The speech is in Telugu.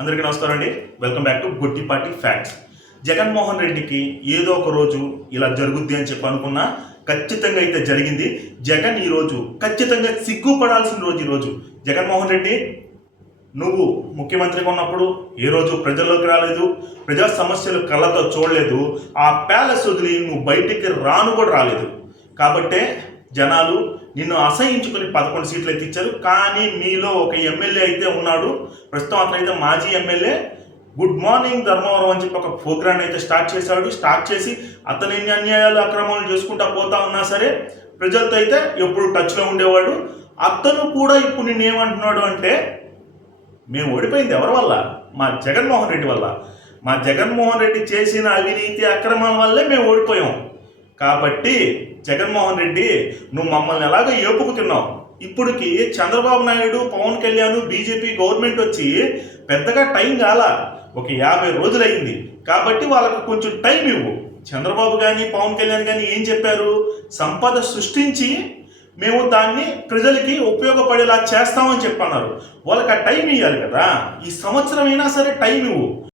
అందరికీ నమస్కారం అండి. Welcome back to Gottipati facts. Jaganmohan రెడ్డికి ఏదో ఒక రోజు ఇలా జరుగుద్ది అని చెప్పి అనుకున్నా, ఖచ్చితంగా అయితే జరిగింది. జగన్ ఈరోజు ఖచ్చితంగా సిగ్గుపడాల్సిన రోజు ఈరోజు. జగన్మోహన్ రెడ్డి, నువ్వు ముఖ్యమంత్రిగా ఉన్నప్పుడు ఏ రోజు ప్రజల్లోకి రాలేదు, ప్రజా సమస్యలు కళ్ళతో చూడలేదు, ఆ ప్యాలెస్ వదిలి నువ్వు బయటికి రాను కూడా రాలేదు. కాబట్టే జనాలు నిన్ను అసహించుకుని 11 సీట్లు అయితే ఇచ్చారు. కానీ మీలో ఒక ఎమ్మెల్యే అయితే ఉన్నాడు, ప్రస్తుతం అతనైతే మాజీ ఎమ్మెల్యే. గుడ్ మార్నింగ్ ధర్మవరం అని చెప్పి ఒక ప్రోగ్రామ్ అయితే స్టార్ట్ చేసి అతను ఎన్ని అన్యాయాలు అక్రమాలు చేసుకుంటా పోతా ఉన్నా సరే ప్రజలతో అయితే ఎప్పుడు టచ్లో ఉండేవాడు. అతను కూడా ఇప్పుడు నేనేమంటున్నాడు అంటే, మేము ఓడిపోయింది ఎవరి వల్ల? మా జగన్మోహన్ రెడ్డి వల్ల. మా జగన్మోహన్ రెడ్డి చేసిన అవినీతి అక్రమాల వల్లే మేము ఓడిపోయాం. కాబట్టి జగన్మోహన్ రెడ్డి, నువ్వు మమ్మల్ని ఎలాగో ఏపుకు తిన్నావు. ఇప్పటికి చంద్రబాబు నాయుడు, పవన్ కళ్యాణ్, బీజేపీ గవర్నమెంట్ వచ్చి పెద్దగా టైం కాలా, ఒక 50 రోజులైంది. కాబట్టి వాళ్ళకు కొంచెం టైం ఇవ్వు. చంద్రబాబు కానీ పవన్ కళ్యాణ్ కానీ ఏం చెప్పారు? సంపద సృష్టించి మేము దాన్ని ప్రజలకి ఉపయోగపడేలా చేస్తామని చెప్పన్నారు. వాళ్ళకి ఆ టైం ఇవ్వాలి కదా. ఈ సంవత్సరం అయినా సరే టైం ఇవ్వు.